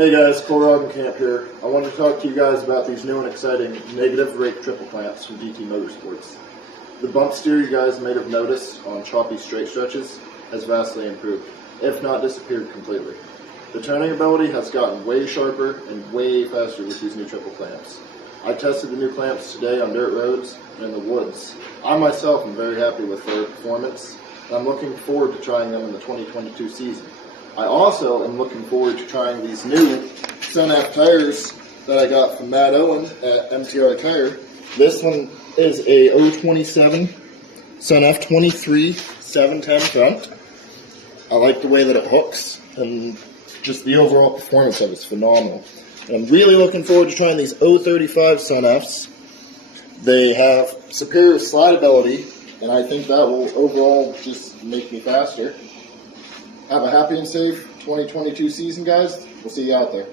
Hey guys, Cole Roggenkamp here. I wanted to talk to you guys about these new and exciting negative rake triple clamps from DT Motorsports. The bump steer you guys may have noticed on choppy straight stretches has vastly improved, if not disappeared completely. The turning ability has gotten way sharper and way faster with these new triple clamps. I tested the new clamps today on dirt roads and in the woods. I myself am very happy with their performance, and I'm looking forward to trying them in the 2022 season. I also am looking forward to trying these new Sun F tires that I got from Matt Owen at MTR Tire. This one is a 027 Sun F 23 710 front. I like the way that it hooks, and just the overall performance of it's phenomenal. And I'm really looking forward to trying these 035 Sun Fs. They have superior slidability, and I think that will overall just make me faster. Have a happy and safe 2022 season, guys. We'll see you out there.